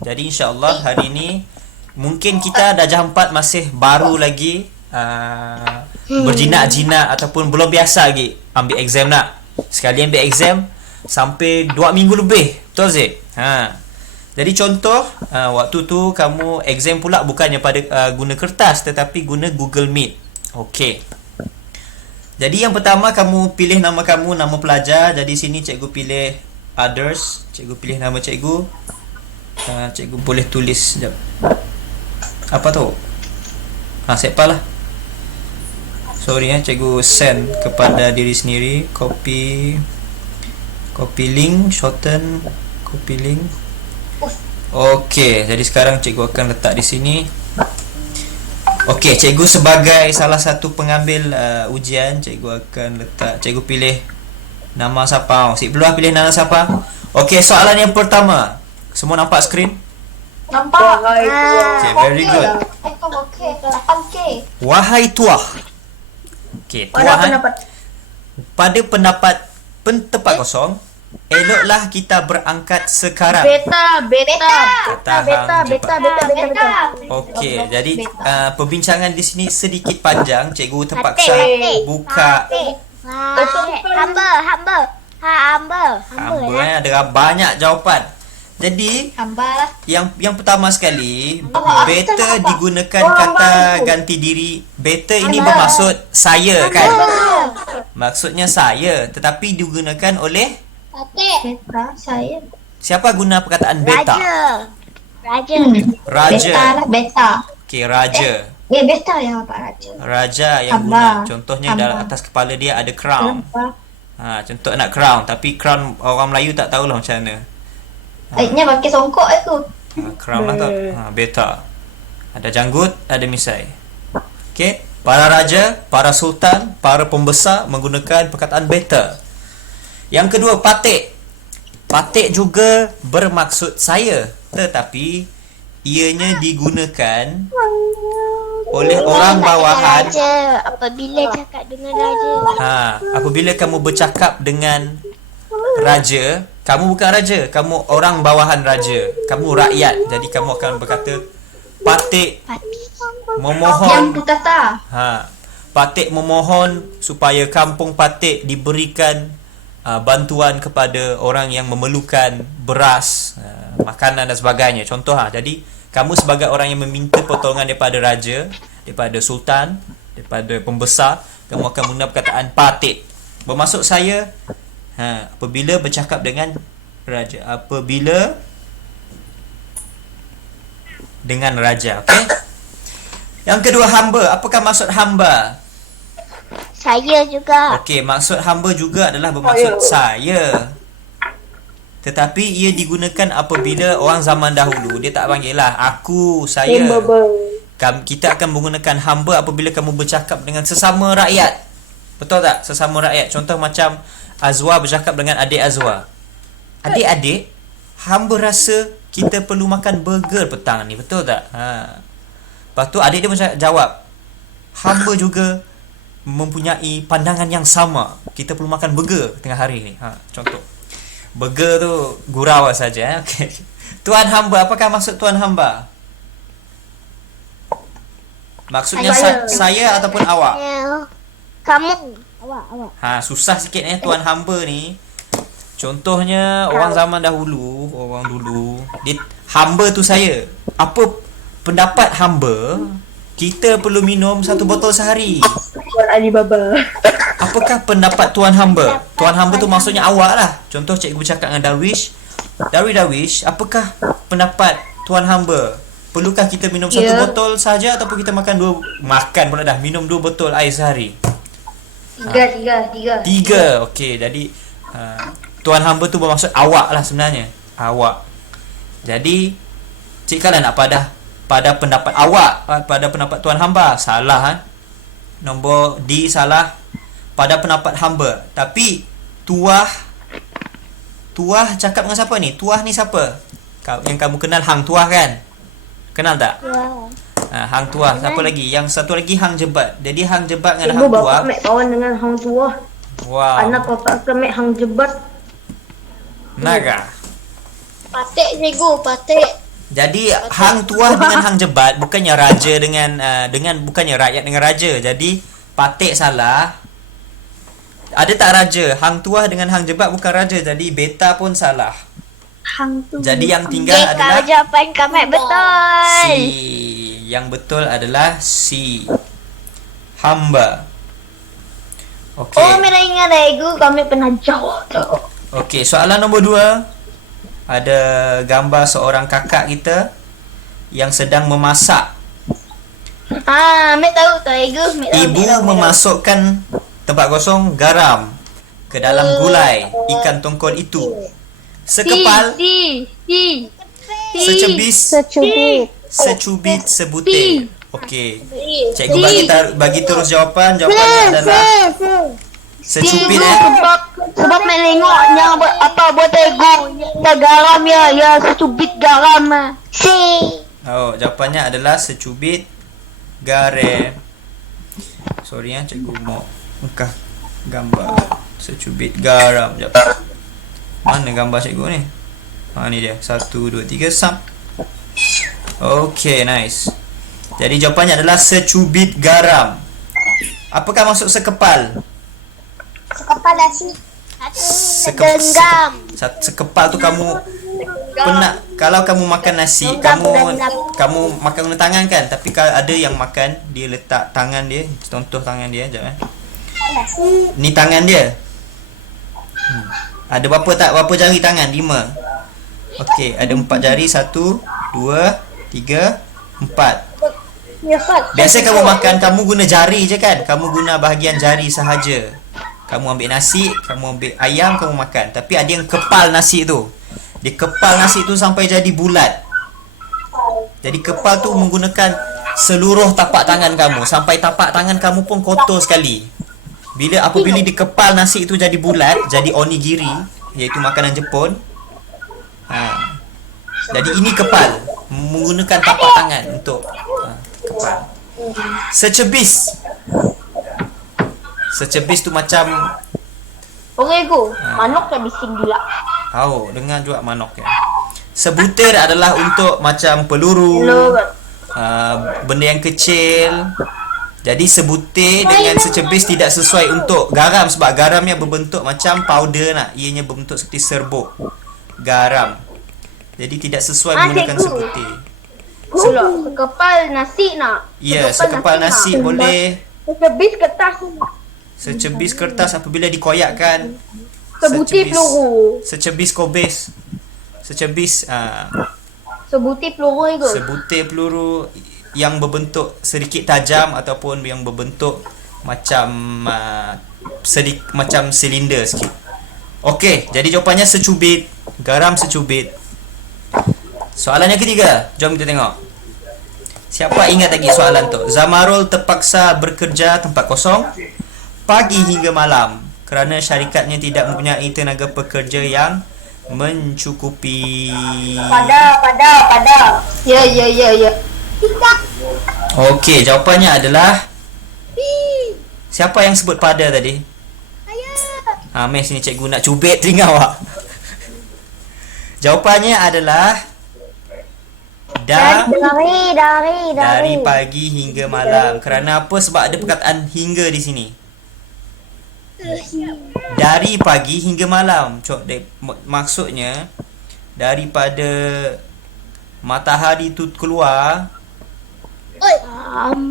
Jadi insya-Allah hari ni mungkin kita darjah 4 masih baru lagi berjinak-jinak ataupun belum biasa lagi ambil exam nak. Sekali ambil exam sampai 2 minggu lebih. Betul Zid? Jadi contoh waktu tu kamu exam pula bukannya pada guna kertas tetapi guna Google Meet. Okey. Jadi yang pertama kamu pilih nama kamu, nama pelajar. Jadi sini cikgu pilih others. Cikgu pilih nama cikgu. Cikgu boleh tulis sekejap. Apa tu? Siapa lah. Sorry cikgu send kepada diri sendiri. Copy link, shorten, copy link. Okey, jadi sekarang cikgu akan letak di sini. Okey, cikgu sebagai salah satu pengambil ujian, cikgu akan letak, cikgu pilih nama siapa. Sik Beluah pilih nama siapa? Okey, soalan yang pertama. Semua nampak skrin? Nampak. Okay, very good. Okey, 8K. Wahai tuah. Okey, tuahan. Pada pendapat pentepat kosong, eloklah kita berangkat sekarang. Beta. Okey, jadi perbincangan di sini sedikit panjang. Cikgu terpaksa buka Hamba. ada banyak jawapan. Jadi Hamba. yang pertama sekali, beta digunakan kata ganti diri. Beta ini bermaksud saya kan? Maksudnya saya, tetapi digunakan oleh Beta, saya. siapa guna perkataan beta? Raja. Raja. Beta. Okey, raja. Beta yang apa raja? Raja yang guna. Contohnya dalam atas kepala dia ada crown. Contoh nak crown, tapi crown orang Melayu tak tahulah macam mana. Baiknya pakai songkok tu. Crown lah tak? Beta. Ada janggut, ada misai. Okey, para raja, para sultan, para pembesar menggunakan perkataan beta. Yang kedua, patik. Patik juga bermaksud saya, tetapi ianya digunakan oleh orang bawahan. Raja. Apabila cakap dengan raja. Apabila kamu bercakap dengan raja, kamu bukan raja, kamu orang bawahan raja, kamu rakyat. Jadi kamu akan berkata patik memohon. Yang putata. Patik memohon supaya kampung Patik diberikan bantuan kepada orang yang memerlukan beras, makanan dan sebagainya. Contoh jadi kamu sebagai orang yang meminta pertolongan daripada raja, daripada sultan, daripada pembesar, kamu akan guna perkataan patik. Bermaksud saya apabila bercakap dengan raja, apabila dengan raja. Okey. Yang kedua, hamba. Apakah maksud hamba? Saya juga. Okey, maksud hamba juga adalah bermaksud saya. Tetapi ia digunakan apabila orang zaman dahulu. Dia tak panggil lah aku, saya. Kita akan menggunakan hamba apabila kamu bercakap dengan sesama rakyat. Betul tak? Sesama rakyat. Contoh macam Azwa bercakap dengan adik Azwa. Adik-adik, hamba rasa kita perlu makan burger petang ni. Betul tak? Lepas tu adik dia jawab, hamba juga mempunyai pandangan yang sama. Kita perlu makan burger tengah hari ni. Contoh. Burger tu gurau saja. Okay. Tuan hamba, apakah maksud tuan hamba? Maksudnya saya ataupun awak? Kamu. Awak. Susah sikit tuan hamba ni. Contohnya orang zaman dahulu, orang dulu, dia hamba tu saya. Apa pendapat hamba? Kita perlu minum 1 botol sehari. Tuan Alibaba. Apakah pendapat tuan hamba? Tuan hamba tu maksudnya awak lah. Contoh cikgu bercakap dengan Darwish. Darwish, apakah pendapat tuan hamba? Perlukah kita minum 1 botol saja ataupun kita minum 2 botol air sehari? Tiga. Okey, jadi tuan hamba tu bermaksud awak lah sebenarnya. Awak. Jadi cik kalian nak pada pendapat awak, pada pendapat tuan hamba, salah. Nombor D salah. Pada pendapat hamba. Tapi tuah cakap dengan siapa ni? Tuah ni siapa? Yang kamu kenal Hang Tuah kan? Kenal tak? Hang Tuah. Siapa lagi? Yang satu lagi Hang Jebat. Jadi Hang Jebat dengan Hang Tuah. Bapak mek kawan dengan Hang Tuah. Wow. Anak bapak ke mek Hang Jebat. Naga. Patik cikgu, patik. Jadi hang tuah dengan hang jebat bukannya raja dengan bukannya rakyat dengan raja. Jadi patik salah. Ada tak raja? Hang tuah dengan hang jebat bukan raja. Jadi beta pun salah. Hang tu. Jadi yang tinggal Okay, adalah kalau jawapan kami betul. C. Yang betul adalah C. Hamba. Okey. Oh, mina ingat ego kami pernah jawab tu. Okey, soalan nombor 2. Ada gambar seorang kakak kita yang sedang memasak. Mek tahu tu ego. Ibu memasukkan tempat kosong garam ke dalam gulai ikan tongkol itu. Sekepal, secebis, secubit, sebutir. Okey. Cikgu bagi terus jawapan. Jawapannya adalah secubit Sebab mek tengoknya buat ego. Tak garam ya secubit garam. Oh, jawapannya adalah secubit garam. Sorry ya, cikgu mau muka gambar secubit garam. Jap. Mana gambar cikgu ni? Ni dia. 1 2 3 sam. Okay, nice. Jadi jawapannya adalah secubit garam. Apakah maksud sekepal? Sekepal nasi. Sekepal tu kamu pernah, kalau kamu makan nasi, kamu makan guna tangan kan? Tapi kalau ada yang makan, dia letak tangan dia, contoh tangan dia, jap Ni tangan dia. Ada berapa jari tangan? 5. Okey, ada 4 jari. 1 2 3 4. Biasa kamu makan, kamu guna jari je kan? Kamu guna bahagian jari sahaja. Kamu ambil nasi, kamu ambil ayam, kamu makan. Tapi ada yang kepal nasi tu. Dia kepal nasi tu sampai jadi bulat. Jadi kepal tu menggunakan seluruh tapak tangan kamu. Sampai tapak tangan kamu pun kotor sekali. Apabila dikepal nasi itu jadi bulat, jadi onigiri, iaitu makanan Jepun. Jadi ini kepal, menggunakan tapak tangan untuk kepal. Secebis. Secebis tu macam ego. Manok yang bising gila. dengar juga manok ya. Sebutir adalah untuk macam peluru. Benda yang kecil. Jadi sebutir dengan secebis tidak sesuai untuk garam, sebab garamnya berbentuk macam powder nak. Ianya berbentuk seperti serbuk garam. Jadi tidak sesuai menggunakan sebutir. Sekepal nasi nak. Ya, sekepal nasi boleh. Secebis kertas. Secebis kertas apabila dikoyakkan. Sebutir peluru. Secebis kobis. Secebis Sebutir peluru ego. sebutir peluru yang berbentuk sedikit tajam ataupun yang berbentuk macam macam silinder sikit. Okey, jadi jawapannya secubit garam, secubit. Soalan yang ketiga, jom kita tengok. Siapa ingat lagi soalan tu? Zamarul terpaksa bekerja tempat kosong pagi hingga malam kerana syarikatnya tidak mempunyai tenaga pekerja yang mencukupi. Pada. Ya. Okey, jawapannya adalah siapa yang sebut pada tadi? Mes ni cikgu nak cubit telinga awak. Jawapannya adalah dari pagi hingga malam. Kerana apa? Sebab ada perkataan hingga di sini. Dari pagi hingga malam. Maksudnya daripada matahari tu keluar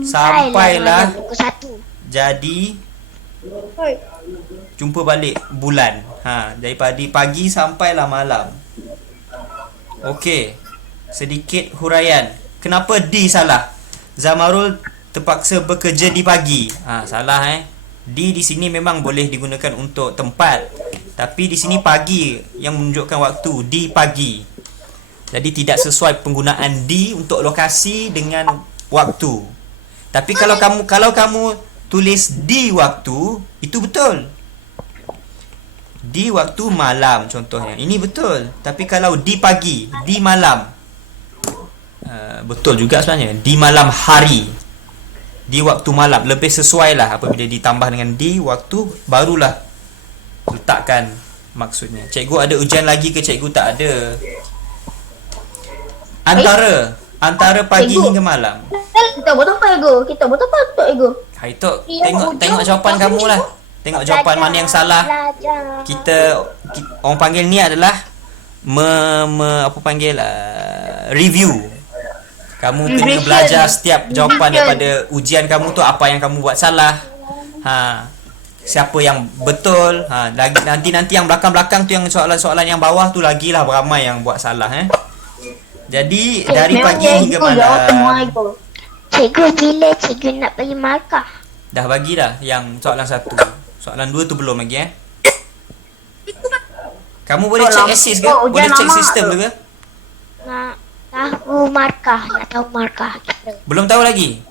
sampailah jadi jumpa balik bulan. Daripada pagi sampailah malam. Okey, sedikit huraian. Kenapa D salah? Zamarul terpaksa bekerja di pagi. Salah D di sini memang boleh digunakan untuk tempat, tapi di sini pagi yang menunjukkan waktu. D pagi. Jadi tidak sesuai penggunaan D untuk lokasi dengan waktu. Tapi kalau kamu tulis D waktu, itu betul. D waktu malam contohnya. Ini betul. Tapi kalau D pagi, D malam, betul juga sebenarnya. D malam hari, D waktu malam, lebih sesuai lah. Apabila ditambah dengan D waktu, barulah letakkan maksudnya. Cikgu ada ujian lagi ke cikgu tak ada? Antara pagi Cikgu. hingga malam. Kita buat apa ego? Kita buat apa untuk ego? Itu tengok jawapan kamu lah. Tengok jawapan mana yang salah. Belajar. Kita orang panggil ni adalah review. Kamu kena Revision. belajar setiap jawapan Revision. daripada ujian kamu tu apa yang kamu buat salah. Siapa yang betul. Nanti yang belakang-belakang tu yang soalan-soalan yang bawah tu lagilah beramai yang buat salah Jadi dari Memang pagi hingga ego jawab semua malam. ego. Cikgu bila cikgu nak bagi markah? Dah bagi dah yang soalan 1. Soalan 2 tu belum lagi Kamu boleh Oh, check lama. assist ke? Oh, Boleh ujian check lama sistem tu. tu ke? Nak tahu markah, nak tahu markah kita. Belum tahu lagi.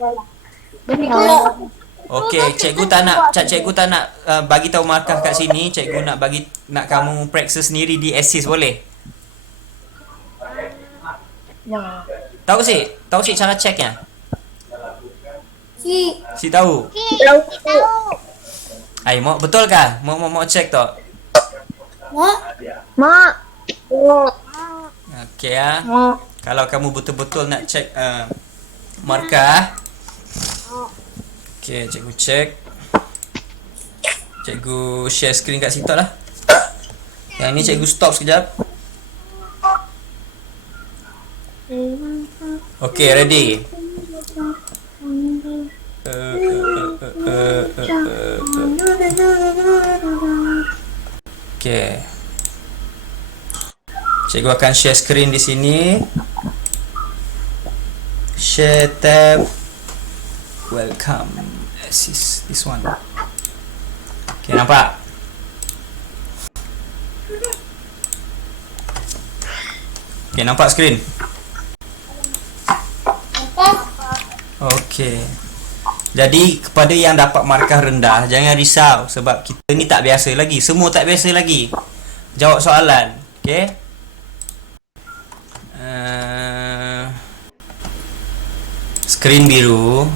Betul. Okey, cikgu tak nak bagi tahu markah kat sini. Cikgu nak kamu praktis sendiri di assist boleh? Jangan. Tahu sih cara checknya? Si tahu. Tahu. Ai, mau betul kah? Mau check tak? Mak. Oh. Okey Oh. Kalau kamu betul-betul nak check markah. Okey, cikgu check. Cikgu share screen kat situ lah. Yang ni cikgu stop sekejap. Okey, ready. Okey. Cikgu akan share screen di sini. Share tab. Welcome. Assist this one. Okey, nampak? Okey, nampak screen? Okey. Jadi kepada yang dapat markah rendah, jangan risau sebab kita ni tak biasa lagi. Semua tak biasa lagi jawab soalan. Okey. Skrin biru.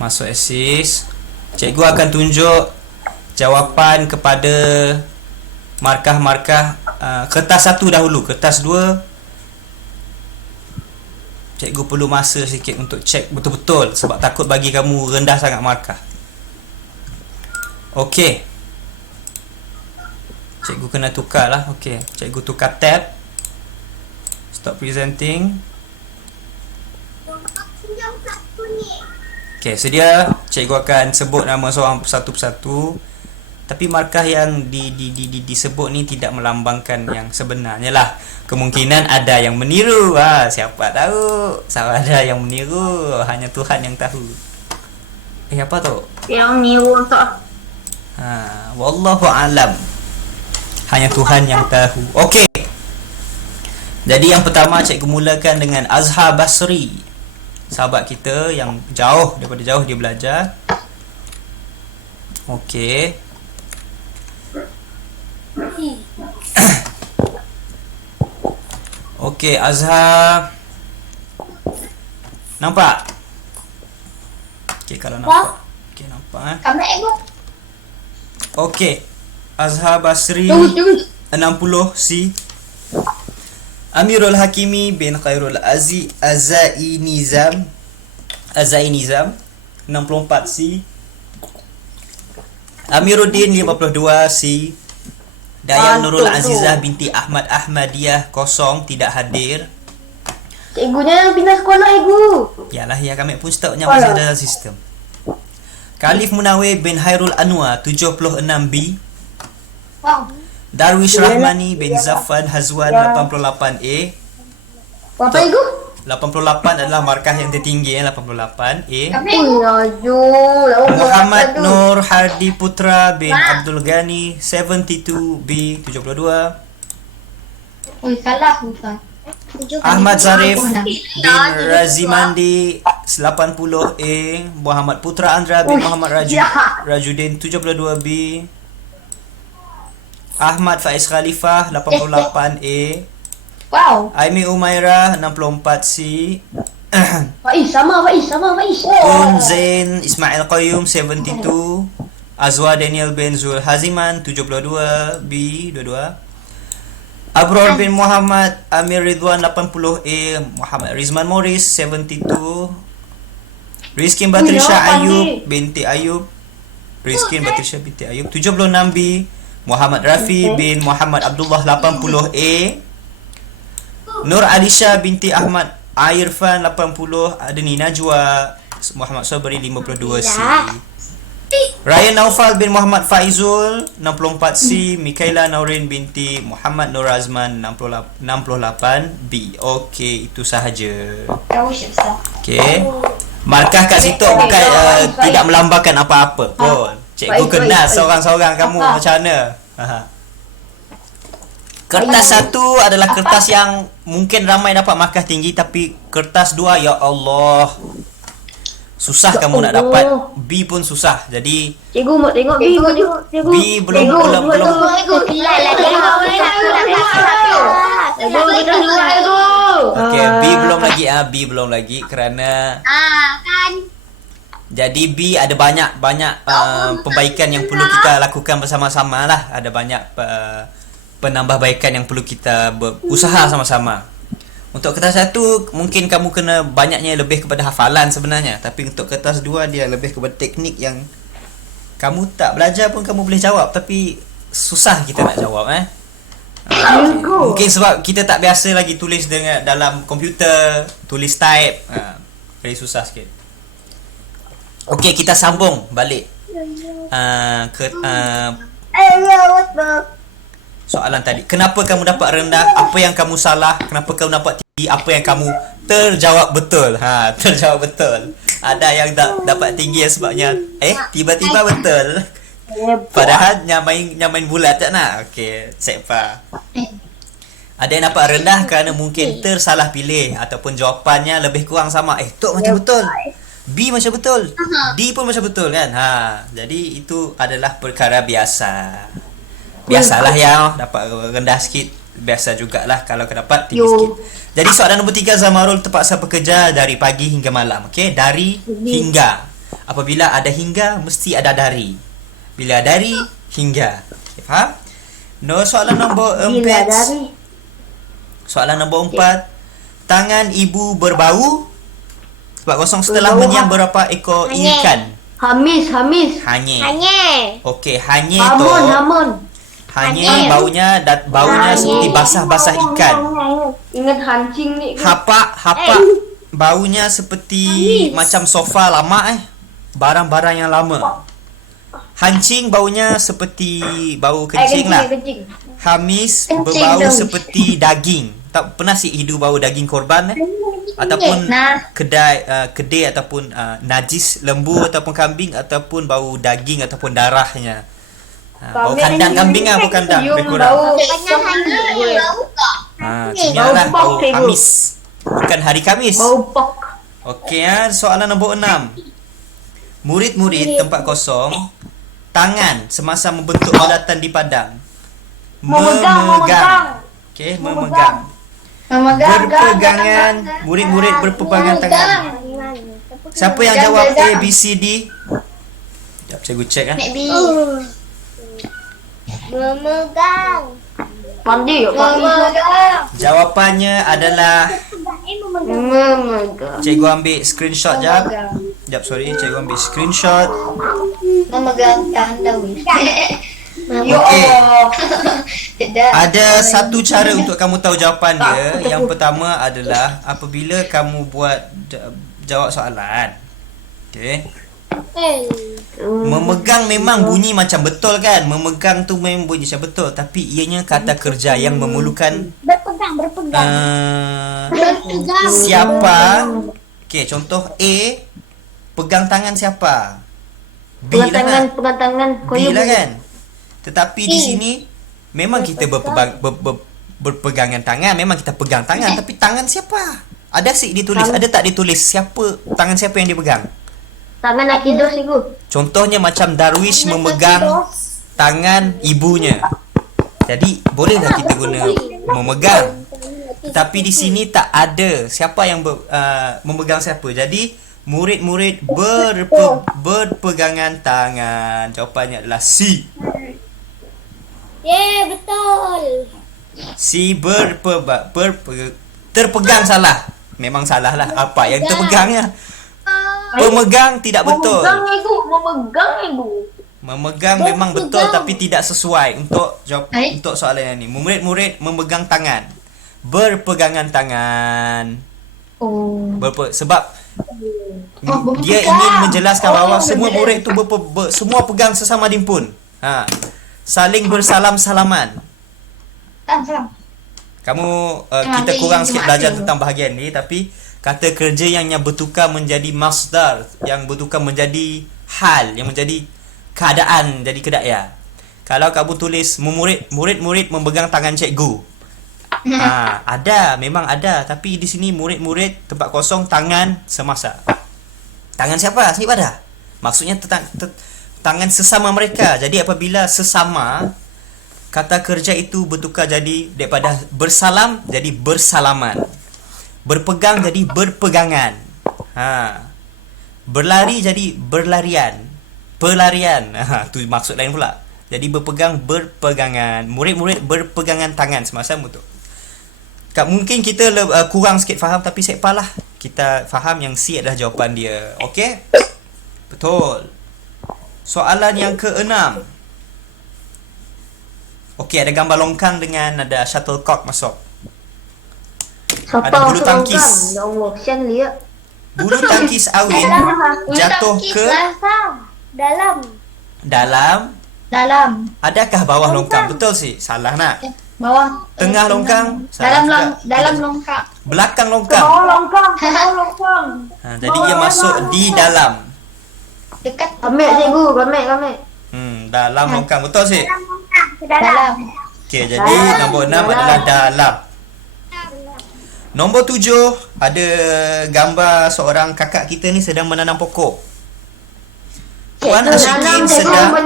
Masuk assist. Cikgu akan tunjuk jawapan kepada markah-markah kertas 1 dahulu. Kertas 2 cikgu perlu masa sikit untuk check betul-betul sebab takut bagi kamu rendah sangat markah. Okey. Cikgu kena tukar lah. Okey, cikgu tukar tab. Stop presenting. Okey, sedia. Cikgu akan sebut nama seorang satu persatu. Tapi markah yang disebut ni tidak melambangkan yang sebenarnya lah. Kemungkinan ada yang meniru. Siapa tahu. Sama ada yang meniru. Hanya Tuhan yang tahu. Apa tu? Yang niru tak. Wallahu alam. Hanya Tuhan yang tahu. Okey. Jadi yang pertama cikgu mulakan dengan Azhar Basri. Sahabat kita yang daripada jauh dia belajar. Okey. Okey, Azhar. Nampak? Okey, kalau nampak. Okey, nampak Kamu ego. Okey. Azhar Basri Tunggu. 60 C. Amirul Hakimi bin Khairul Azai Nizam 64 C. Amiruddin 52 C. Dayang Nurul Azizah binti Ahmad Ahmadiyah 0 tidak hadir. Cikgunya yang pindah sekolah ego. Yalah ya, kami pun setahunya masih dalam sistem. Khalif Munawir bin Hairul Anwar 76 B. Wow. Darwish Rahmani bin Zafan Hazwan 88 A. Berapa ego? 88 adalah markah yang tertinggi 88 A. Ajo. Muhammad Nur Hardi Putra bin Abdul Ghani 72 B 72. Salah bukan. Ahmad Zarif bin Razimandi 80 A. Muhammad Putra Andra bin Muhammad Rajudin 72 B. Ahmad Faiz Khalifah 88 A. Wow. Aimi Umairah 64 C. Faiz sama. Zain Ismail Qayyum 72. Azwa Daniel bin Zul Haziman 72 B 22. Abror bin Muhammad Amir Ridwan 80A, Muhammad Rizman Morris 72, Rizkin Batrisha Ayub binti Ayub, Rizkin Batrisha binti Ayub 76B, Muhammad Rafi bin Muhammad Abdullah 80A, Nur Alisha binti Ahmad Airfan 80, ada ni Najwa Muhammad Sabri 52C, Ryan Naufal bin Muhammad Faizul 64C, Mikaela Naurin binti Muhammad Nur Azman 68B. Okey, itu sahaja. Okey. Markah kat situ bukan tidak melambangkan apa-apa pun. Cikgu kenal seorang-seorang kamu macam mana. Kertas satu adalah kertas yang mungkin ramai dapat markah tinggi, tapi kertas dua, ya Allah, susah kamu nak dapat. B pun susah. Jadi Cikgu mau tengok B, mau tengok cikgu. B belum. Okey, B belum lagi kerana kan. jadi B ada banyak pembaikan yang perlu kita lakukan bersama-sama lah. Ada banyak penambahbaikan yang perlu kita berusaha sama-sama. Untuk kertas satu mungkin kamu kena banyaknya lebih kepada hafalan sebenarnya, tapi untuk kertas dua dia lebih kepada teknik yang kamu tak belajar pun kamu boleh jawab, tapi susah kita nak jawab Okay. Mungkin sebab kita tak biasa lagi tulis dengan dalam komputer, tulis type, very susah sikit. Okey, kita sambung balik ke soalan tadi. Kenapa kamu dapat rendah? Apa yang kamu salah? Kenapa kamu dapat tinggi? Apa yang kamu terjawab betul? Terjawab betul. Ada yang dapat tinggi sebabnya tiba-tiba betul. Padahal nyamain bulat tak nak. Okey, sepa. Ada yang dapat rendah kerana mungkin tersalah pilih ataupun jawapannya lebih kurang sama. Tok macam betul. B macam betul. D pun macam betul kan. Jadi itu adalah perkara biasa. Biasalah yang dapat rendah sikit, biasa jugalah kalau dapat tinggi sikit. Jadi soalan nombor 3, Zamarul terpaksa bekerja dari pagi hingga malam. Okey, dari hingga. Apabila ada hingga mesti ada dari. Bila dari hingga. Okay, faham? Soalan nombor 4. Soalan nombor 4. Tangan ibu berbau sebab kosong setelah menyiam berapa ekor ikan? Hamis. Hanya. Okey, hanya tu. Hanya baunya seperti basah-basah ikan. Ingat hancing ni. Hapak baunya seperti macam sofa lama barang-barang yang lama. Hancing baunya seperti bau kencing lah. Hamis berbau seperti daging. Tak pernah hidu bau daging korban ataupun kedai ataupun najis lembu ataupun kambing ataupun bau daging ataupun darahnya. Bau kandang kambing lah, bukan kandang, lebih kurang. Sebenarnya bau Hamis, bukan hari Khamis. Bau pok. Okey, soalan nombor 6. Murid-murid tempat kosong tangan semasa membentuk bulatan di padang. Memegang. Okey, memegang. Berpegangan, murid-murid berpegangan tangan. Siapa yang jawab A, B, C, D? Sekejap, cikgu cek Memegang. Pandi. Jawapannya adalah Memegang. cikgu ambil screenshot jap. Sorry, cikgu ambil screenshot. Memegang kandang. Okey. Ada satu cara untuk kamu tahu jawapan dia. Yang pertama adalah apabila kamu buat jawab soalan. Okey. Memegang memang bunyi macam betul kan? Memegang tu memang bunyi macam betul, tapi ianya kata kerja yang memerlukan Berpegang. siapa. Okey, contoh A, pegang tangan siapa? B lah kan? Pegang tangan. B lah kan? Tetapi di sini memang kita berpegangan tangan, memang kita pegang tangan, tapi tangan siapa? Ada ditulis, ada tak ditulis tangan siapa yang dipegang? Tangan nak tidur cikgu. Contohnya macam Darwish memegang tangan ibunya. Jadi bolehlah kita guna memegang. Tetapi di sini tak ada siapa yang memegang siapa. Jadi murid-murid berpegangan tangan. Jawapannya adalah C. Betul. Si terpegang salah. Memang salah lah. Apa yang terpegangnya? Pemegang tidak betul. Memegang memang betul tapi tidak sesuai untuk jawab untuk soalan yang ni. Murid-murid memegang tangan. Berpegangan tangan. Sebab dia ingin menjelaskan bahawa semua murid itu semua pegang sesama dimpun. Saling bersalam-salaman. Kamu kita kurang sikit belajar tentang bahagian ni, tapi kata kerja yang bertukar menjadi masdar, yang bertukar menjadi hal, yang menjadi keadaan, jadi kedaya. Kalau kamu tulis murid-murid memegang tangan cikgu. Memang ada, tapi di sini murid-murid tempat kosong tangan semasa. Tangan siapa? Sikit pada. Maksudnya tangan sesama mereka. Jadi apabila sesama, kata kerja itu bertukar jadi daripada bersalam jadi bersalaman. Berpegang jadi berpegangan. Berlari jadi berlarian. Pelarian. Tu maksud lain pula. Jadi berpegang berpegangan. Murid-murid berpegangan tangan semasa betul. Mungkin kita kurang sikit faham, tapi sepalah kita faham yang C adalah jawapan dia. Okey? Betul. Soalan yang ke-6. Okey, ada gambar longkang dengan ada shuttlecock masuk. Ada bulu tangkis. Ya Allah, kesian dia. Bulu tangkis awin jatuh ke dalam. Adakah bawah longkang? Betul sih. Salah nak. Bawah. Tengah longkang. Dalam longkang. Belakang longkang. Bawah longkang. Jadi dia masuk di dalam. Dekat. Ambil cikgu, ambil. Dalam longkang. Betul sih. Dalam. Okey, jadi nombor 6 adalah dalam. Nombor 7 ada gambar seorang kakak kita ni sedang menanam pokok. Puan Ashikin sedang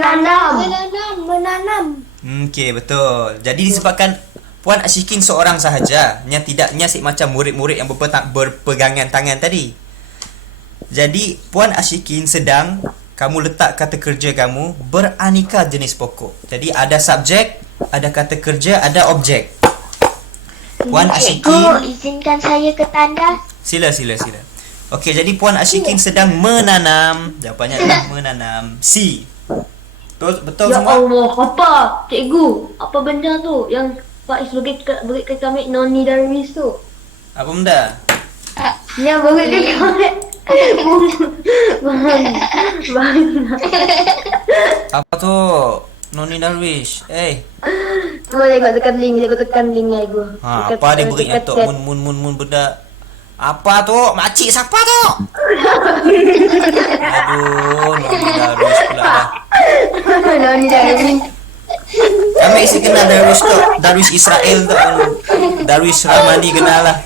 Menanam. Okey, betul. Jadi disebabkan Puan Ashikin seorang sahaja, yang tidaknya macam murid-murid yang berpegangan tangan tadi. Jadi Puan Ashikin sedang, kamu letak kata kerja kamu beraneka jenis pokok. Jadi ada subjek, ada kata kerja, ada objek. Puan Ashikin, Izinkan saya ke tandas. Sila. Okey, jadi Puan Ashikin sedang menanam. Jawapannya adalah menanam. C. Betul Ya semua? Allah, apa? Cikgu, apa benda tu yang Pak Is beri ke kami Noni Darwis tu? Apa benda? Yang beri ke kami bang. Apa tu? Noni Darwish. Cuba tengok tekan link ya ibu. Apa dia beri tu? Mun benda. Apa tu? Makcik siapa tu? Aduh, Noni Darwish pula dah. Noni Darwis. Kami isi kenal Darwish tu. Darwish Israel tu. Darwish Rahmani kenal lah.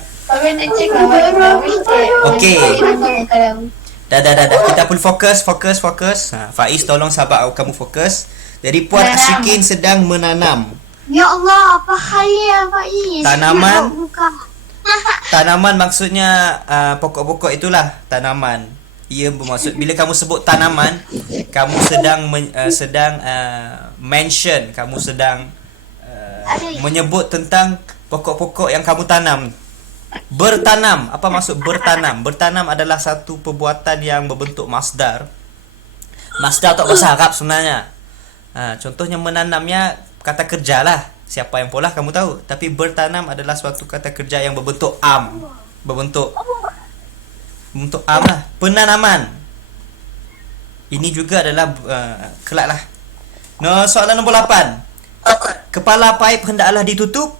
Okey. Dah. Kita pun fokus. Faiz, tolong sabar kamu fokus. Jadi Puan Ashikin sedang menanam. Ya Allah, apa halnya Faiz? Tanaman maksudnya pokok-pokok itulah tanaman. Ia bermaksud bila kamu sebut tanaman, kamu sedang mention, kamu sedang menyebut tentang pokok-pokok yang kamu tanam. Bertanam, apa maksud bertanam? Bertanam adalah satu perbuatan yang berbentuk masdar. Masdar tak bahasa Arab sebenarnya. Contohnya menanamnya kata kerja lah. Siapa yang pola kamu tahu. Tapi bertanam adalah suatu kata kerja yang berbentuk am. Berbentuk am lah. Penanaman. Ini juga adalah kelak lah. Soalan nombor 8. Kepala paip hendaklah ditutup.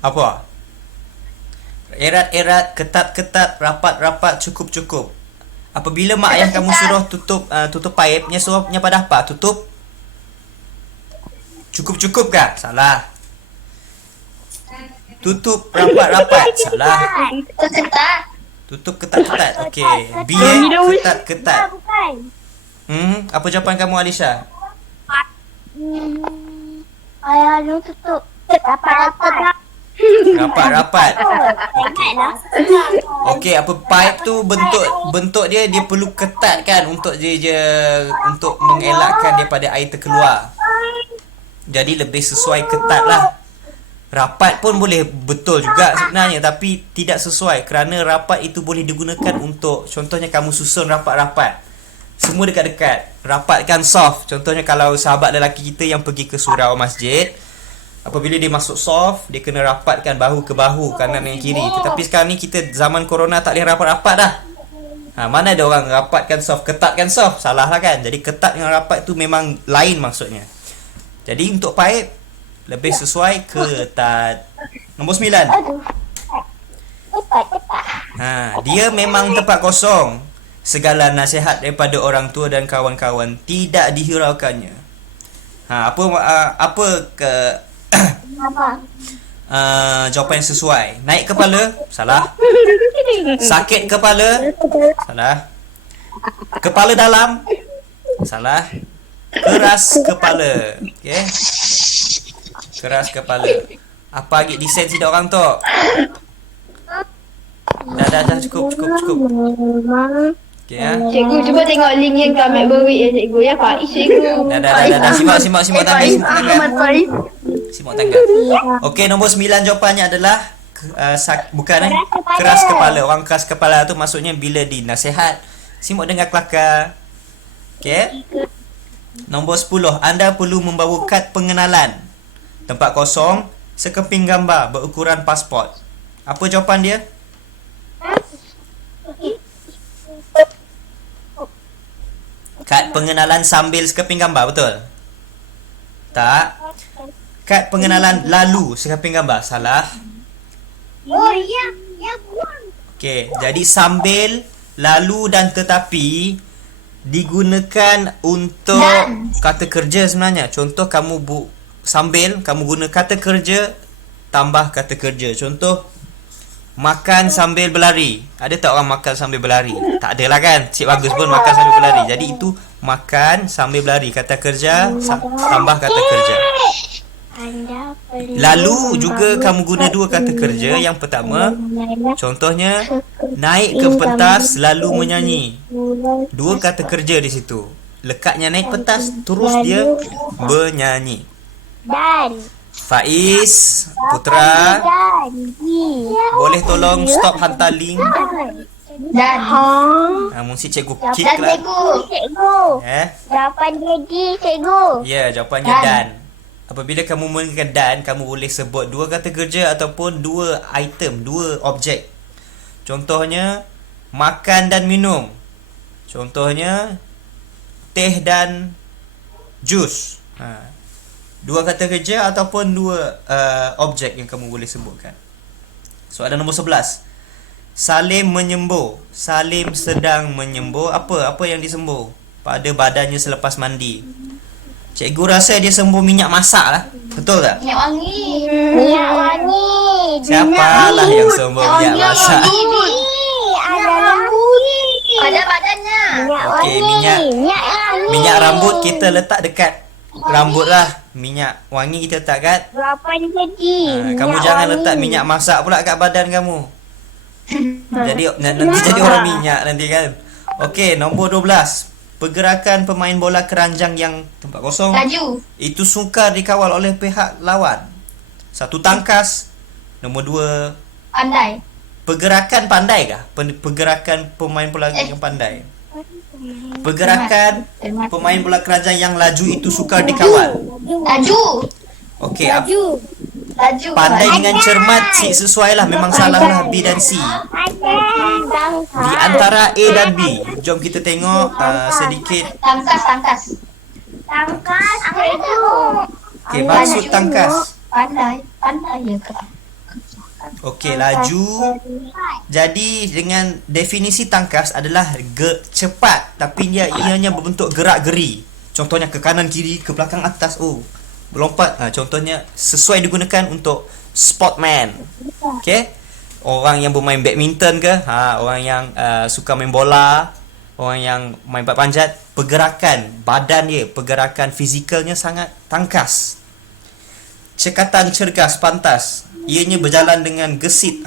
Apa? Erat-erat, ketat-ketat, rapat-rapat, cukup-cukup. Apabila mak ayah kamu suruh tutup paipnya, suruhnya pada apa? Tutup cukup-cukup kah? Salah. Tutup rapat-rapat. Salah. Tutup ketat-ketat. Okey. Biar ketat-ketat. Apa jawapan kamu, Alisha? Ayah lu tutup. Rapat-rapat. Rapat-rapat. Okey, apa pipe tu bentuk dia perlu ketat kan untuk dia untuk mengelakkan daripada air terkeluar. Jadi lebih sesuai ketat lah. Rapat pun boleh betul juga sebenarnya, tapi tidak sesuai kerana rapat itu boleh digunakan untuk, contohnya kamu susun rapat-rapat semua dekat-dekat, rapatkan soft. Contohnya kalau sahabat lelaki kita yang pergi ke surau masjid, apabila dia masuk soft, dia kena rapatkan bahu ke bahu, kanan dan kiri. Tetapi sekarang ni kita zaman corona tak boleh rapat-rapat dah. Mana ada orang rapatkan soft, ketatkan soft? Salah lah kan. Jadi ketat dengan rapat tu memang lain maksudnya. Jadi untuk paip lebih sesuai ketat. Nombor 9. Dia memang tempat kosong. Segala nasihat daripada orang tua dan kawan-kawan tidak dihiraukannya. Apa ke jawapan yang sesuai? Naik kepala? Salah. Sakit kepala? Salah. Kepala dalam? Salah. Keras kepala. Okey. Keras kepala. Apa lagi disensi dah orang tu? Dah cukup. Okey ya. Cikgu cuba tengok link yang kat Macberry ya cikgu ya. Faiz cikgu. Dah. Simak tangan. Simak tangan. Okey, nombor 9 jawapannya adalah keras kepala. Orang keras kepala tu maksudnya bila dinasihat, simak dengar kelakar. Okey. Nombor 10, anda perlu membawa kad pengenalan. Tempat kosong, sekeping gambar berukuran pasport. Apa jawapan dia? Kad pengenalan sambil sekeping gambar, betul? Tak. Kad pengenalan lalu sekeping gambar, salah. Oh, ya buang. Okey, jadi sambil, lalu dan tetapi digunakan untuk kata kerja sebenarnya. Contoh kamu sambil kamu guna kata kerja tambah kata kerja. Contoh makan sambil berlari. Ada tak orang makan sambil berlari? Tak ada lah kan. Cik bagus pun makan sambil berlari. Jadi itu makan sambil berlari. Kata kerja tambah kata kerja. Lalu juga kamu guna dua kata kerja. Yang pertama, contohnya naik ke pentas lalu menyanyi. Dua kata kerja di situ. Lekatnya naik pentas, terus dia bernyanyi. Dan Faiz, Putra, boleh tolong stop hantar link. Dan Mesti cikgu kick jawapan lah. cikgu. Jawapan jadi cikgu. Ya, jawapannya dan. Apabila kamu menggunakan dan, kamu boleh sebut dua kata kerja ataupun dua item, dua objek. Contohnya makan dan minum. Contohnya teh dan jus. Dua kata kerja ataupun dua objek yang kamu boleh sebutkan. Soalan nombor 11. Salim menyembuh. Salim sedang menyembuh. Apa yang disembuh pada badannya selepas mandi? Cikgu rasa dia sembuh minyak masak lah. Betul tak? minyak wangi. Minyak wangi. Siapalah yang sembuh minyak masak? Ada rambut. Pada badannya. Okey, minyak rambut kita letak dekat rambut lah. Minyak wangi kita letak kat. Jawapan jadi. Kamu jangan letak minyak masak pula kat badan kamu. Jadi nanti jadi orang minyak nanti kan. Okey, nombor 12. Pergerakan pemain bola keranjang yang tempat kosong Laju. itu sukar dikawal oleh pihak lawan. Satu, tangkas. Nombor 2, Pandai. pergerakan pandai kah? Pergerakan pemain bola yang pandai. Pergerakan pemain bola keranjang yang laju itu sukar dikawal. Laju. Okey, Laju. pandai dengan cermat sesuai lah. Memang salah lah B dan C. Di antara A dan B, jom kita tengok sedikit. Tangkas. Tangkas cikgu. Okey, maksud tangkas. Pandai ya ke? Okey, laju. Jadi dengan definisi tangkas adalah cepat, tapi ianya berbentuk gerak-geri. Contohnya ke kanan kiri, ke belakang atas. Melompat. Contohnya sesuai digunakan untuk sportman. Okey. Orang yang bermain badminton ke, orang yang suka main bola, orang yang main panjat, pergerakan badan dia, pergerakan fizikalnya sangat tangkas. Cekatan cergas, pantas. Ianya berjalan dengan gesit.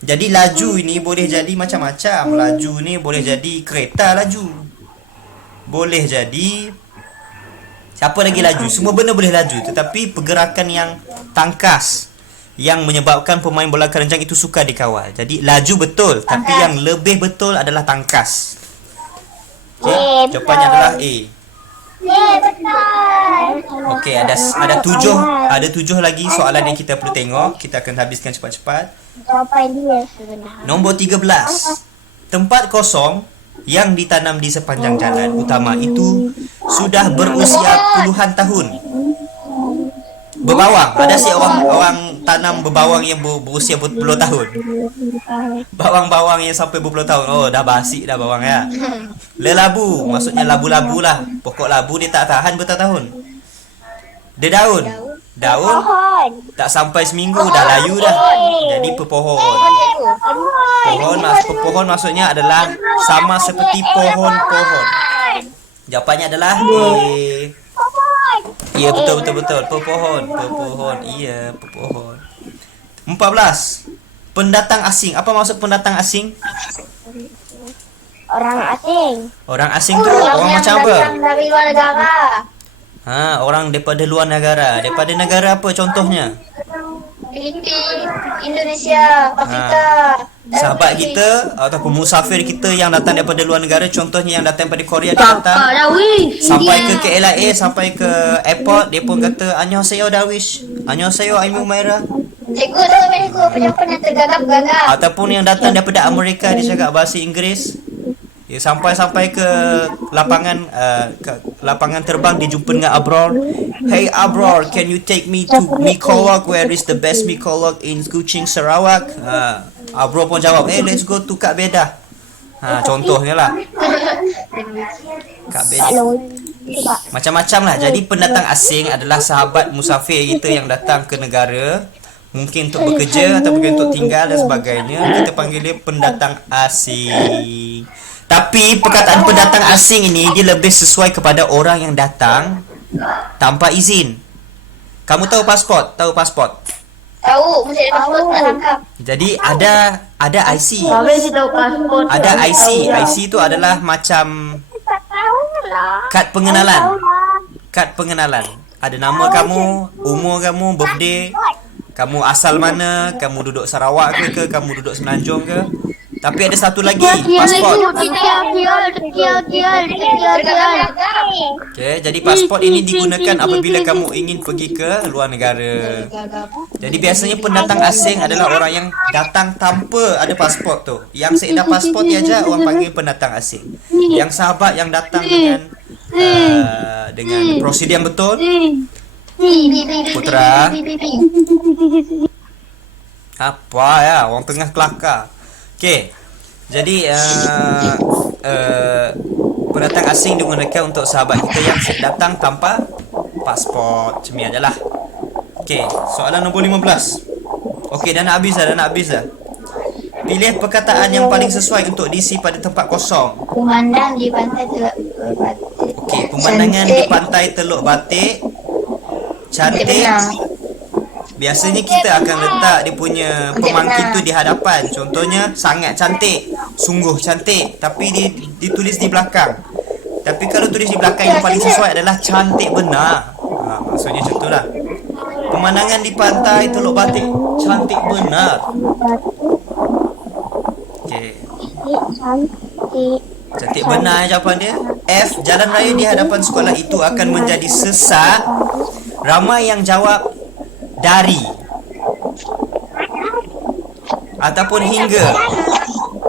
Jadi laju ini boleh jadi macam-macam. Laju ni boleh jadi kereta laju. Boleh jadi Siapa lagi laju? Semua benda boleh laju, tetapi pergerakan yang tangkas yang menyebabkan pemain bola keranjang itu sukar dikawal. Jadi laju betul, tapi yang lebih betul adalah tangkas. Okey, jawapannya adalah A. Betul. Okey, ada tujuh lagi soalan yang kita perlu tengok. Kita akan habiskan cepat-cepat. Jawapan dia sebenarnya. Nombor 13. Tempat kosong yang ditanam di sepanjang jalan utama itu sudah berusia puluhan tahun. Berbawang. Ada si orang tanam berbawang yang berusia berpuluh tahun. Bawang-bawang yang sampai berpuluh tahun. Oh, dah basi dah bawang ya. Lelabu, maksudnya labu-labu lah. Pokok labu dia tak tahan bertahun-tahun. Daun Pohon. tak sampai seminggu dah layu dah. Jadi pepohon. Pepohon maksudnya adalah sama seperti pohon-pohon. Jawapannya adalah A. Ya, betul. Pepohon. Iya, pepohon. 14. Pendatang asing. Apa maksud pendatang asing? Orang asing. Orang asing tu orang macam apa? Dari luar negara. Orang daripada luar negara. Daripada negara apa contohnya? Filipina, Indonesia, Afrika. Sahabat kita ataupun musafir kita yang datang daripada luar negara, contohnya yang datang daripada Korea, dia datang sampai ke KLIA, sampai ke airport, dia pun kata annyeonghaseyo Darwish, annyeonghaseyo Aimu Maira. Cikgu, penyampaian yang tergagap-gagap. Ataupun yang datang daripada Amerika, dia cakap bahasa Inggeris. Ya, sampai ke lapangan terbang, dia jumpa dengan Abror. Hey Abror, can you take me to Mikolog? Where is the best Mikolog in Kuching, Sarawak? Abror pun jawab, hey, let's go to Kak Bedah. Contohnya lah. Kak Bedah. Macam-macam lah. Jadi pendatang asing adalah sahabat musafir kita yang datang ke negara, mungkin untuk bekerja atau mungkin untuk tinggal dan sebagainya. Kita panggil dia pendatang asing. Tapi perkataan pendatang asing ini dia lebih sesuai kepada orang yang datang tanpa izin. Kamu tahu pasport? Tahu pasport? Tahu, mesti ada pasport nak tangkap. Jadi ada IC. Habis tahu pasport. Ada IC. IC itu adalah macam Tak tahu lah. kad pengenalan. Kad pengenalan. Ada nama kamu, umur kamu, birthday, kamu asal mana, kamu duduk Sarawak ke, kamu duduk Semenanjung ke. Tapi ada satu lagi, pasport. Okey, jadi pasport ini digunakan apabila kamu ingin pergi ke luar negara. Jadi biasanya pendatang asing adalah orang yang datang tanpa ada pasport tu. Yang seedar pasport dia aja orang panggil pendatang asing. Yang sahabat yang datang dengan prosedur yang betul, Putra. Apa ya, orang tengah kelakar. Okey. Jadi pendatang asing digunakan untuk sahabat kita yang datang tanpa pasport. Macam ni ajalah. Okey, soalan nombor 15. Okey, dah nak habis dah. Pilih perkataan yang paling sesuai untuk diisi pada tempat kosong. Pemandangan di pantai Teluk Batik. Okey, pemandangan di pantai Teluk Batik cantik. Biasanya kita akan letak dia punya pemangkin tu di hadapan. Contohnya sangat cantik, sungguh cantik, tapi ditulis di belakang. Tapi kalau tulis di belakang yang paling sesuai adalah cantik benar. Maksudnya macam tu lah. Pemandangan di pantai Teluk Batik cantik benar. Okey. Cantik benar jawapan dia. F. Jalan raya di hadapan sekolah itu akan menjadi sesak. Ramai yang jawab dari ataupun hingga.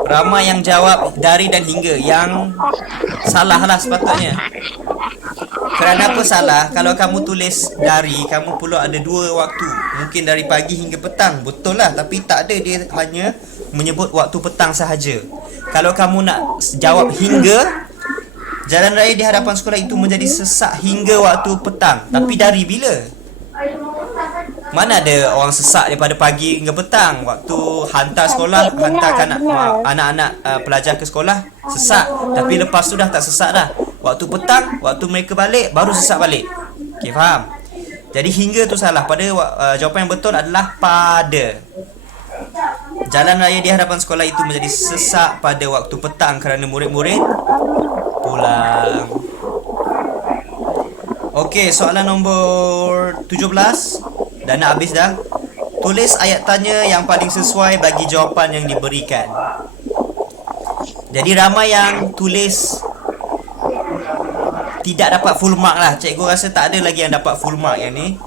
Ramai yang jawab dari dan hingga. Yang salah lah sepatutnya. Kerana apa salah? Kalau kamu tulis dari, kamu perlu ada dua waktu. Mungkin dari pagi hingga petang. Betul lah, tapi tak ada, dia hanya menyebut waktu petang sahaja. Kalau kamu nak jawab hingga, jalan raya di hadapan sekolah itu menjadi sesak hingga waktu petang. Tapi dari bila? Mana ada orang sesak daripada pagi hingga petang? Waktu hantar sekolah, hantar anak-anak pelajar ke sekolah, sesak. Tapi lepas tu dah tak sesak dah. Waktu petang, waktu mereka balik, baru sesak balik. Okey, faham? Jadi hingga tu salah. Jawapan yang betul adalah pada. Jalan raya di hadapan sekolah itu menjadi sesak pada waktu petang kerana murid-murid pulang. Okey, soalan nombor 17. Dah nak habis dah. Tulis ayat tanya yang paling sesuai bagi jawapan yang diberikan. Jadi ramai yang tulis tidak dapat full mark lah. Cikgu rasa tak ada lagi yang dapat full mark yang ni.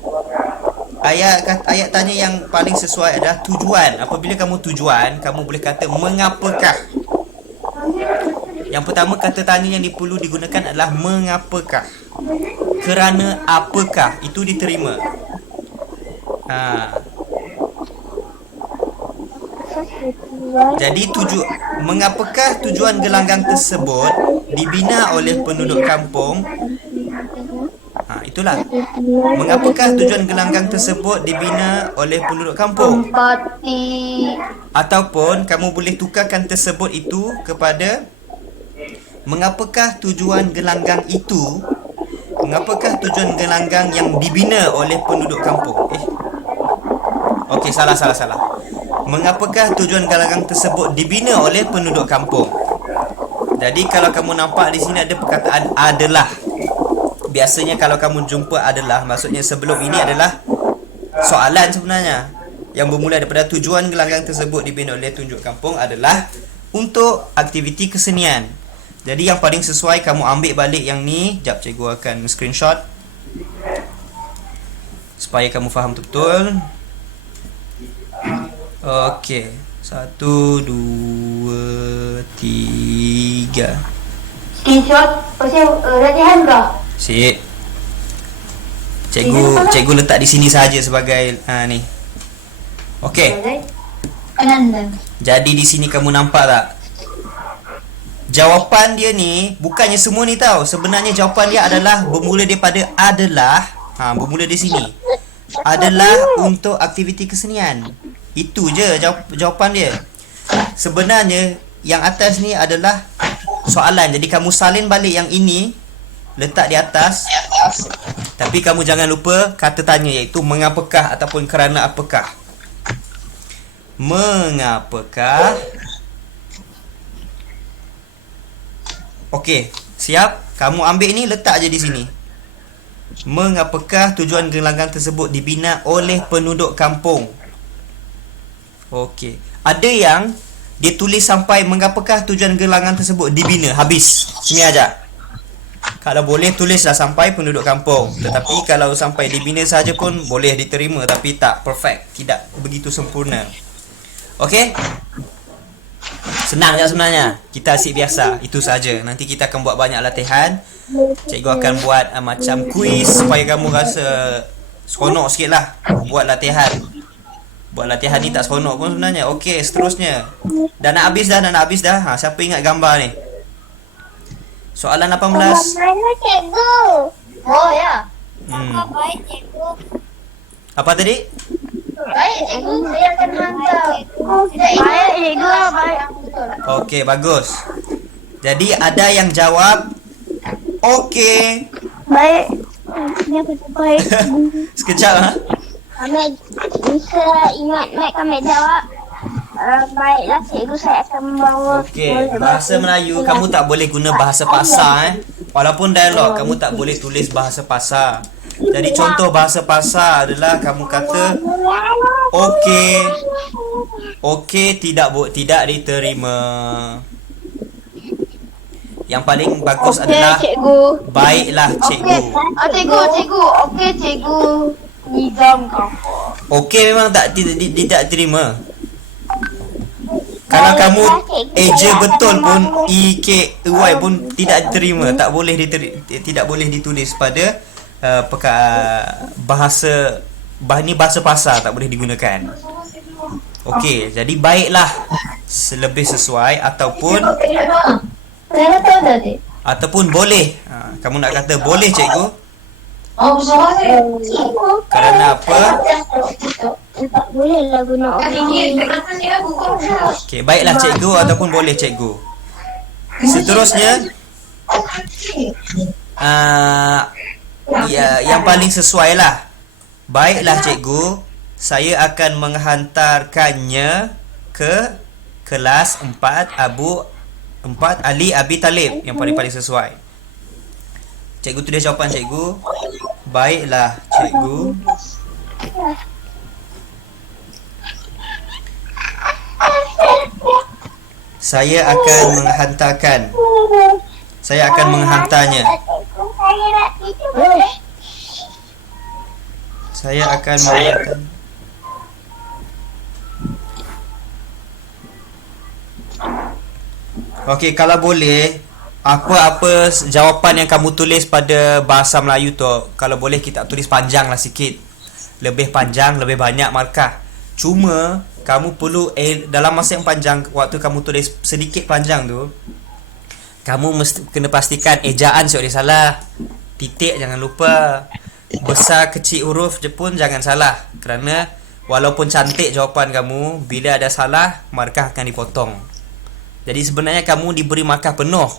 Ayat tanya yang paling sesuai adalah tujuan. Apabila kamu tujuan, kamu boleh kata mengapakah. Yang pertama kata tanya yang perlu digunakan adalah mengapakah. Kerana apakah, itu diterima. Jadi mengapakah tujuan gelanggang tersebut dibina oleh penduduk kampung? Itulah. Mengapakah tujuan gelanggang tersebut dibina oleh penduduk kampung? Empati. Ataupun kamu boleh tukarkan tersebut itu kepada mengapakah tujuan gelanggang itu? Mengapakah tujuan gelanggang yang dibina oleh penduduk kampung? Okey, salah. Mengapakah tujuan gelanggang tersebut dibina oleh penduduk kampung? Jadi kalau kamu nampak di sini ada perkataan adalah. Biasanya kalau kamu jumpa adalah, maksudnya sebelum ini adalah soalan sebenarnya. Yang bermula daripada tujuan gelanggang tersebut dibina oleh penduduk kampung adalah untuk aktiviti kesenian. Jadi yang paling sesuai kamu ambil balik yang ni. Jap, cikgu akan screenshot supaya kamu faham betul. Okey, 1, 2, 3. Screenshot pasal latihan ke? Sip. Cikgu letak di sini saja sebagai ni. Okey. Kanan. Jadi di sini kamu nampak tak? Jawapan dia ni bukannya semua ni tau. Sebenarnya jawapan dia adalah bermula daripada adalah. Bermula di sini. Adalah untuk aktiviti kesenian. Itu je jawapan dia. Sebenarnya yang atas ni adalah soalan. Jadi kamu salin balik yang ini, letak di atas. Tapi kamu jangan lupa kata tanya, iaitu mengapakah ataupun kerana apakah. Mengapakah. Okey, siap? Kamu ambil ni, letak je di sini. Mengapakah tujuan gelanggang tersebut dibina oleh penduduk kampung? Okey. Ada yang dia tulis sampai mengapakah tujuan gelanggang tersebut dibina. Habis. Sini aja. Kalau boleh tulislah sampai penduduk kampung. Tetapi kalau sampai dibina saja pun boleh diterima, tapi tak perfect, tidak begitu sempurna. Okey? Senang je sebenarnya. Kita asyik biasa. Itu saja. Nanti kita akan buat banyak latihan. Cikgu akan buat macam kuis supaya kamu rasa seronok sikit lah buat latihan. Buat latihan ni tak seronok pun sebenarnya. Okey, seterusnya. Dah nak habis dah. Siapa ingat gambar ni? Soalan 18. Mana cikgu? Oh ya. Baik cikgu. Apa tadi? Baik cikgu, saya akan hantar. Baik cikgu, baik. Okey, bagus. Jadi ada yang jawab okey. Baik. Baik. Sekejap. Kami bisa ingat kami jawab. Baiklah cikgu, saya akan membawa. Okey, bahasa Melayu kamu tak boleh guna bahasa pasar Walaupun dialog kamu tak boleh tulis bahasa pasar. Jadi contoh bahasa pasar adalah kamu kata okey. Okey tidak diterima. Yang paling bagus adalah cikgu. baiklah cikgu. Cikgu. Okey cikgu. Nizam kau. Okey memang tidak terima. Kalau kamu eja betul pun EKY pun tidak diterima, tak boleh ditulis pada bahasa pasar, tak boleh digunakan. Okey, jadi baiklah lebih sesuai ataupun boleh. Kamu nak kata boleh cikgu? Kerana apa? Tak boleh lah guna okey. Okey, baiklah cikgu ataupun boleh cikgu. Seterusnya yang paling sesuai lah. Baiklah cikgu, saya akan menghantarkannya ke kelas 4 Ali Abi Talib. Yang paling sesuai. Cikgu tulis jawapan cikgu. Baiklah, cikgu. Saya akan menghantarnya. Saya akan menghantarkan Okey, kalau boleh apa-apa jawapan yang kamu tulis pada bahasa Melayu tu, kalau boleh kita tulis panjang lah sikit. Lebih panjang, lebih banyak markah. Cuma kamu perlu dalam masa yang panjang, waktu kamu tulis sedikit panjang tu, kamu mesti kena pastikan ejaan siap dia salah. Titik jangan lupa. Besar kecil huruf je pun jangan salah. Kerana walaupun cantik jawapan kamu, bila ada salah, markah akan dipotong. Jadi sebenarnya kamu diberi markah penuh.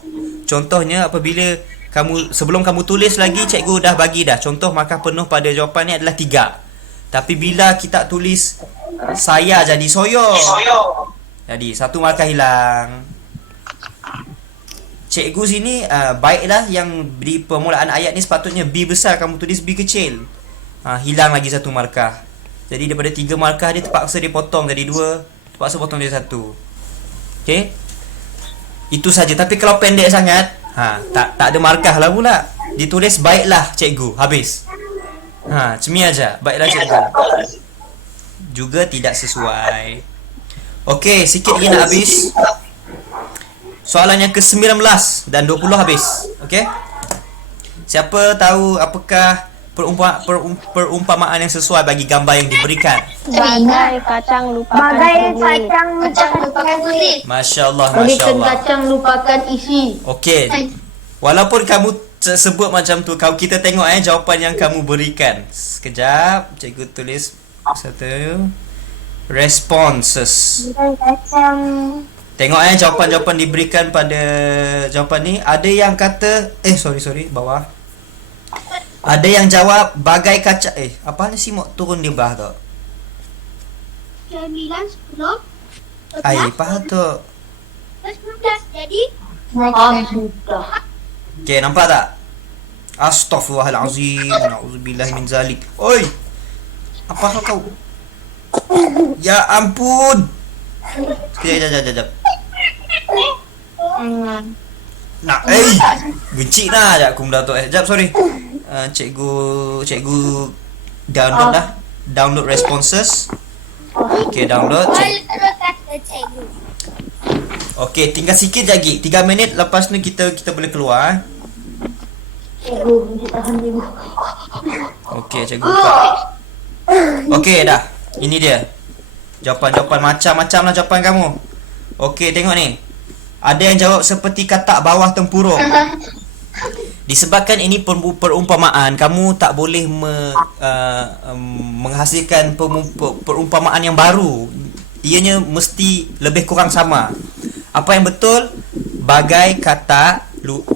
Contohnya apabila sebelum kamu tulis lagi, cikgu dah bagi dah. Contoh markah penuh pada jawapan ni adalah 3. Tapi bila kita tulis saya jadi soyo, jadi 1 markah hilang. Cikgu sini baiklah yang di permulaan ayat ni sepatutnya B besar, kamu tulis B kecil. Hilang lagi 1 markah. Jadi daripada 3 markah dia terpaksa dipotong jadi 2, terpaksa potong jadi 1. Okey. Itu saja. Tapi kalau pendek sangat, tak ada markah lah pula. Ditulis baiklah cikgu, habis. Cemi aja. Baiklah cikgu. Juga tidak sesuai. Okey, sikit lagi nak habis. Soalan yang ke-19 dan 20 habis. Okey. Siapa tahu apakah perumpamaan yang sesuai bagi gambar yang diberikan? Bagai kacang lupakan kulit. Masya-Allah, Bagaikan masya-Allah. kacang lupakan isi. Okey. Walaupun kamu sebut macam tu, kita tengok jawapan yang kamu berikan. Sekejap, cikgu tulis satu. Responses. Kacang. Tengok jawapan-jawapan diberikan pada jawapan ni. Ada yang kata sorry bawah. Ada yang jawab bagai kacang. Apa ni si mok turun di bawah tu? 9, 10. Faham tu. 19 jadi. Sudah. Okey, nampak tak? Astaghfirullahalazim. Nauzubillah min zalik. Oi. Apa hal kau? Ya ampun. Sekejap. Nak, gencik lah sekejap aku mendatuk. Sekejap, sorry. Cikgu download dah. Download responses. Okay, download. Okay, tinggal sikit lagi. 3 minit lepas ni kita boleh keluar. Cikgu, tahan cikgu. Okay, cikgu buka. Okay, dah. Ini dia. Jawapan-jawapan macam-macam lah jawapan kamu. Okay, tengok ni. Ada yang jawab seperti katak bawah tempurung. Disebabkan ini perumpamaan, kamu tak boleh menghasilkan perumpamaan yang baru. Ianya mesti lebih kurang sama. Apa yang betul?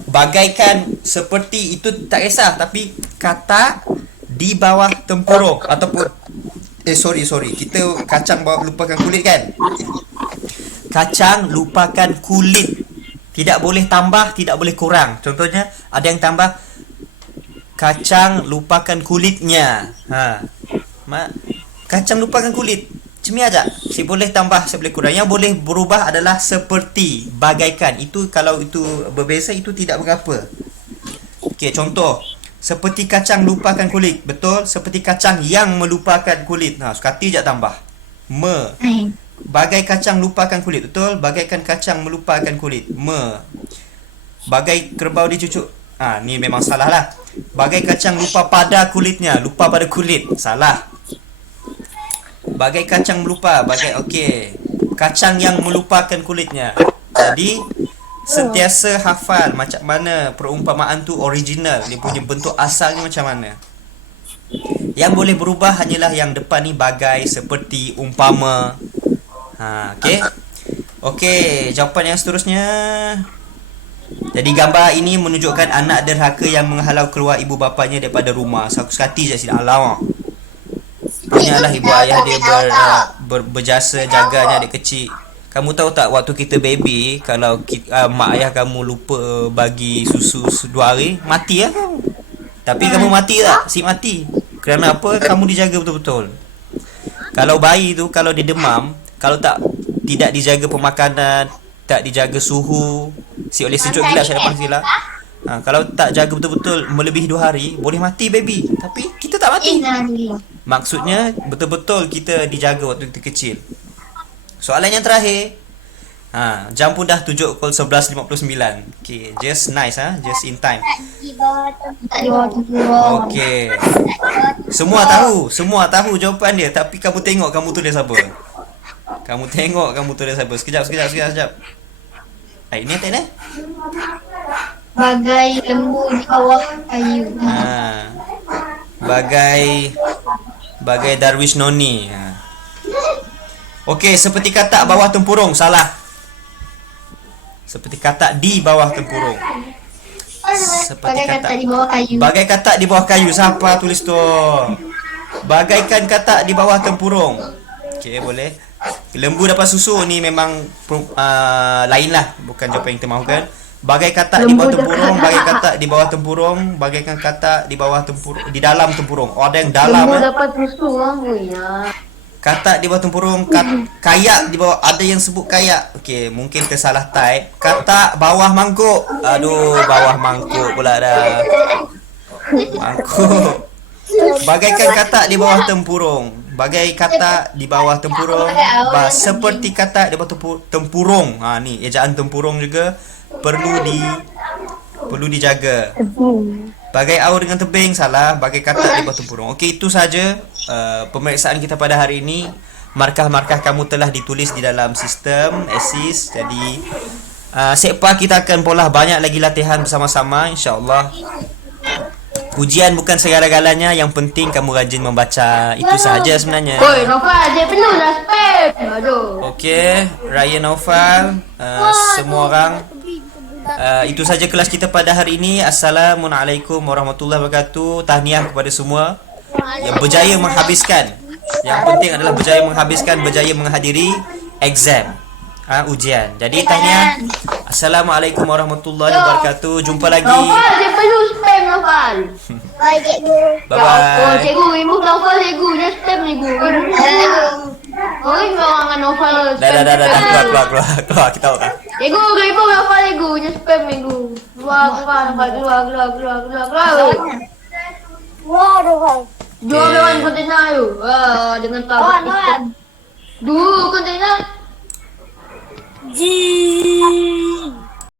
Bagaikan seperti itu tak kisah, tapi katak di bawah tempurung ataupun sorry. Kita kacang lupakan kulit kan? Kacang lupakan kulit. Tidak boleh tambah, tidak boleh kurang. Contohnya ada yang tambah kacang lupakan kulitnya. Kacang lupakan kulit. Cumi aja. Si boleh tambah, si boleh kurang. Yang boleh berubah adalah seperti, bagaikan. Itu kalau itu berbeza itu tidak mengapa. Okey, contoh. Seperti kacang lupakan kulit. Betul? Seperti kacang yang melupakan kulit. Sekati je tambah. Bagai kacang lupakan kulit. Betul? Bagaikan kacang melupakan kulit. Bagai kerbau dicucuk. Ni memang salah lah. Bagai kacang lupa pada kulitnya. Lupa pada kulit. Salah. Bagai kacang melupa. Okey. Kacang yang melupakan kulitnya. Jadi sentiasa hafal macam mana perumpamaan tu original. Dia punya bentuk asalnya macam mana. Yang boleh berubah hanyalah yang depan ni, bagai, seperti, umpama. Okey, jawapan yang seterusnya. Jadi gambar ini menunjukkan anak derhaka yang menghalau keluar ibu bapanya daripada rumah. Sekati je silap alamak. Punyalah ibu ayah dia berjasa jaganya adik kecil. Kamu tahu tak waktu kita baby, kalau mak ayah kamu lupa bagi susu 2 hari, mati lah kamu. Tapi kamu mati tak? Si mati. Kerana apa? Kamu dijaga betul-betul. Kalau bayi tu, kalau dia demam, kalau tidak dijaga pemakanan, tak dijaga suhu, oleh sejuk gila saya lepas gila. Kalau tak jaga betul-betul melebihi 2 hari, boleh mati baby. Tapi kita tak mati. Maksudnya betul-betul kita dijaga waktu kita kecil. Soalan yang terakhir. Jam pun dah 11.59. Okay, just nice just in time. Di bawah tempurung. Okay. Semua tahu jawapan dia, tapi kamu tengok kamu tulis apa. Kamu tengok kamu tulis apa. Sekejap. Ini atas ni. Bagai lembu di bawah kayu. Bagai Darwish Noni. Okey, seperti katak bawah tempurung. Salah. Seperti katak di bawah tempurung. Bagai katak di bawah kayu. Bagai katak di bawah kayu. Siapa tulis tu? Bagaikan katak di bawah tempurung. Okey, boleh. Lembu dapat susu ni memang lain lah. Bukan jawapan yang kita mahukan. Bagai katak di bawah tempurung, bagai katak di bawah tempurung, bagaikan katak di bawah tempurung, di dalam tempurung. Oh, ada yang dalam. Lembu dapat susu lah. Ya. Katak di bawah tempurung, kayak di bawah, ada yang sebut kayak. Okey, mungkin tersalah type. Katak bawah mangkuk. Aduh, bawah mangkuk pula dah. Mangkuk. Bagaikan katak di bawah tempurung. Bagai katak di bawah tempurung. Seperti katak di bawah tempurung. Ni ejaan tempurung juga perlu dijaga. Bagai aur dengan tebing, salah. Bagai katak di bawah tempurung. Okey, itu saja pemeriksaan kita pada hari ini. Markah-markah kamu telah ditulis di dalam sistem ASIS. Jadi sekpa kita akan polah banyak lagi latihan bersama-sama, insya-Allah. Ujian bukan segala-galanya, yang penting kamu rajin membaca. Itu sahaja sebenarnya. Oi, Nopal, dia penuh dah spam. Aduh. Okey, Raya Naufal, semua orang. Itu saja kelas kita pada hari ini. Assalamualaikum warahmatullahi wabarakatuh. Tahniah kepada semua yang berjaya menghabiskan. Yang penting adalah berjaya menghabiskan, berjaya menghadiri exam, ujian. Jadi tahniah. Assalamualaikum warahmatullahi wabarakatuh. Jumpa lagi. Nopal, dia penuh spam Nopal. Baik, cikgu. Oh, Bye-bye. cikgu, remove Nopal cikgu. Dia spam cikgu. Oh, ini orang dengan Nopal spam. Dah, keluar kita orang. Cikgu, remove Nopal cikgu. Dia spam cikgu. Keluar. Wah, Jual lawan kontena tu. Dengan tabak. Dua kontena. Ji.